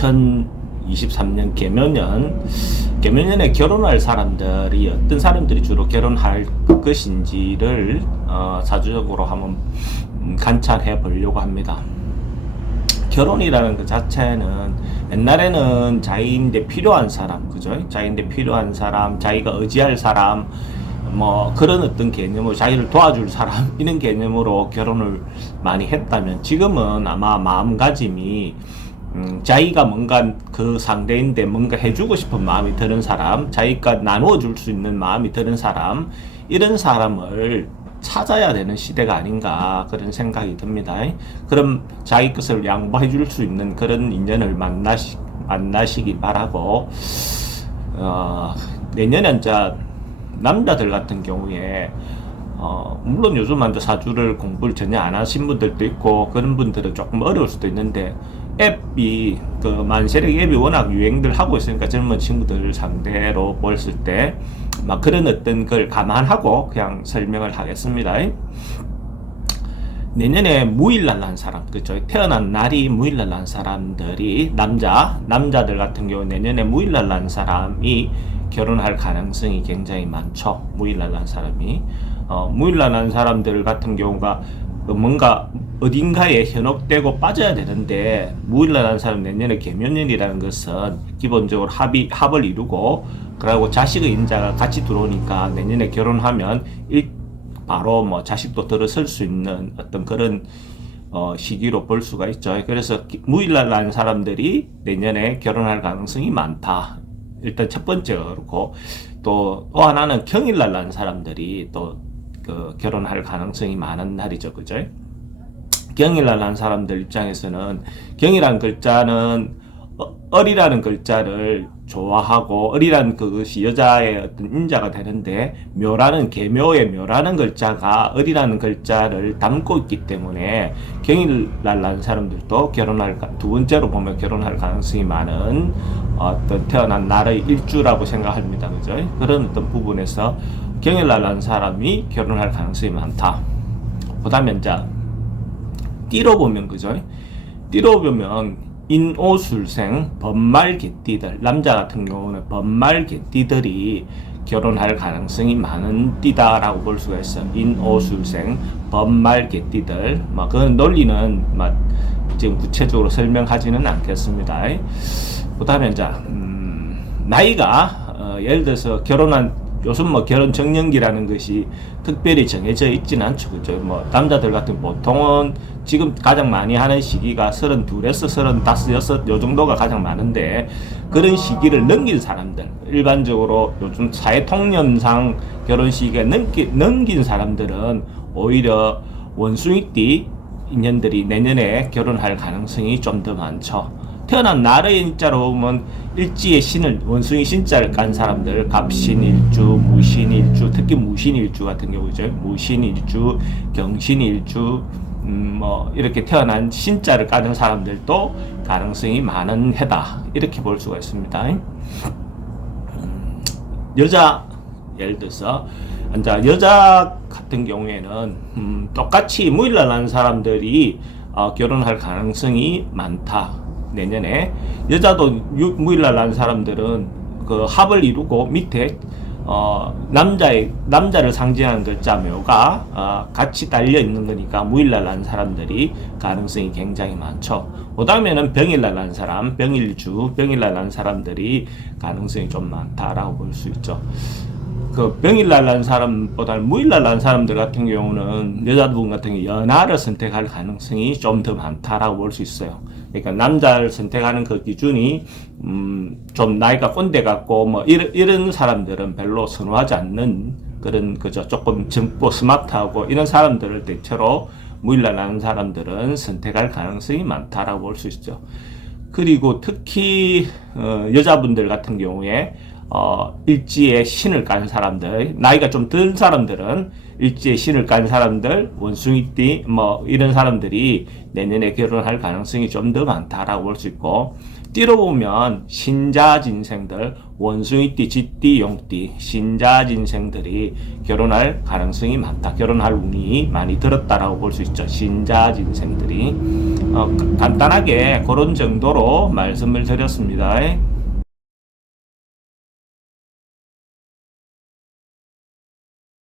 2023년 개묘년에 결혼할 사람들이 어떤 사람들이 주로 결혼할 것인지를 사주적으로 한번 관찰해 보려고 합니다. 결혼이라는 그 자체는 옛날에는 자기인데 필요한 사람, 그죠? 자기인데 필요한 사람, 자기가 의지할 사람, 뭐 그런 어떤 개념으로 자기를 도와줄 사람 이런 개념으로 결혼을 많이 했다면, 지금은 아마 마음가짐이 자기가 뭔가 그 상대인데 뭔가 해주고 싶은 마음이 드는 사람, 자기가 나누어 줄 수 있는 마음이 드는 사람, 이런 사람을 찾아야 되는 시대가 아닌가 그런 생각이 듭니다. 그럼 자기 것을 양보해 줄 수 있는 그런 인연을 만나시기 바라고, 내년에 이제 남자들 같은 경우에 물론 요즘 이제 사주를 공부를 전혀 안 하신 분들도 있고 그런 분들은 조금 어려울 수도 있는데, 앱이 그 만세력 앱이 워낙 유행들 하고 있으니까 젊은 친구들 상대로 봤을 때 막 그런 어떤 걸 감안하고 그냥 설명을 하겠습니다. 내년에 무일날 난 사람, 그렇죠? 태어난 날이 무일날 난 사람들이 남자들 같은 경우 내년에 무일날 난 사람이 결혼할 가능성이 굉장히 많죠. 무일날 난 사람이 무일날 난 사람들 같은 경우가 뭔가 어딘가에 현혹되고 빠져야 되는데, 무일날 난 사람 내년에 개묘년이라는 것은 기본적으로 합을 이루고 그리고 자식의 인자가 같이 들어오니까 내년에 결혼하면 바로 뭐 자식도 들어설 수 있는 어떤 그런 시기로 볼 수가 있죠. 그래서 무일날 난 사람들이 내년에 결혼할 가능성이 많다. 일단 첫 번째가 그렇고, 또 하나는 경일날 난 사람들이 또 그 결혼할 가능성이 많은 날이죠. 그죠? 경일날 난 사람들 입장에서는, 경이란 글자는 을이라는 글자를 좋아하고, 을이라는 그것이 여자의 어떤 인자가 되는데, 개묘의 묘라는 글자가 을이라는 글자를 담고 있기 때문에 경일날 난 사람들도 두 번째로 보면 결혼할 가능성이 많은 어떤 태어난 날의 일주라고 생각합니다. 그죠? 그런 어떤 부분에서 경일날 난 사람이 결혼할 가능성이 많다. 그 다음에 이제 띠로 보면, 그죠? 띠로 보면 인오술생, 번말개띠들, 남자 같은 경우는 번말개띠들이 결혼할 가능성이 많은 띠다라고 볼 수가 있어요. 인오술생, 번말개띠들. 그 논리는 지금 구체적으로 설명하지는 않겠습니다. 그 다음에 이제 나이가 예를 들어서 요즘 결혼 정년기라는 것이 특별히 정해져 있지는 않죠. 그죠? 남자들 같은 보통은 지금 가장 많이 하는 시기가 32에서 35, 6 요 정도가 가장 많은데, 그런 시기를 넘긴 사람들, 일반적으로 요즘 사회통념상 결혼 시기가 넘긴 사람들은 오히려 원숭이띠 인연들이 내년에 결혼할 가능성이 좀 더 많죠. 태어난 날의 인자로 보면 일지의 신을, 원숭이 신자를 깐 사람들, 갑신일주, 무신일주, 특히 무신일주 같은 경우죠. 무신일주, 경신일주, 이렇게 태어난 신자를 까는 사람들도 가능성이 많은 해다, 이렇게 볼 수가 있습니다. 예를 들어서 여자 같은 경우에는 똑같이 무일날 난 사람들이 결혼할 가능성이 많다. 내년에 여자도 무일날 난 사람들은 그 합을 이루고 밑에 남자를 상징하는 글자 묘가 같이 달려 있는 거니까 무일날 난 사람들이 가능성이 굉장히 많죠. 그 다음에는 병일날 난 사람, 병일날 난 사람들이 가능성이 좀 많다라고 볼 수 있죠. 그 병일날 난 사람보다 무일날 난 사람들 같은 경우는, 여자분 같은 경우 연하를 선택할 가능성이 좀 더 많다라고 볼 수 있어요. 그러니까 남자를 선택하는 그 기준이 좀 나이가 꼰대 같고 이런 사람들은 별로 선호하지 않는 그런, 그죠? 조금 젊고 스마트하고 이런 사람들을 대체로 무일날 나는 사람들은 선택할 가능성이 많다라고 볼 수 있죠. 그리고 특히 여자분들 같은 경우에 일지에 신을 깐 사람들, 나이가 좀 든 사람들은 일지에 신을 깐 사람들, 원숭이띠, 뭐, 이런 사람들이 내년에 결혼할 가능성이 좀 더 많다라고 볼 수 있고, 띠로 보면 신자진생들, 원숭이띠, 쥐띠, 용띠, 신자진생들이 결혼할 가능성이 많다. 결혼할 운이 많이 들었다라고 볼 수 있죠. 신자진생들이. 간단하게 그런 정도로 말씀을 드렸습니다.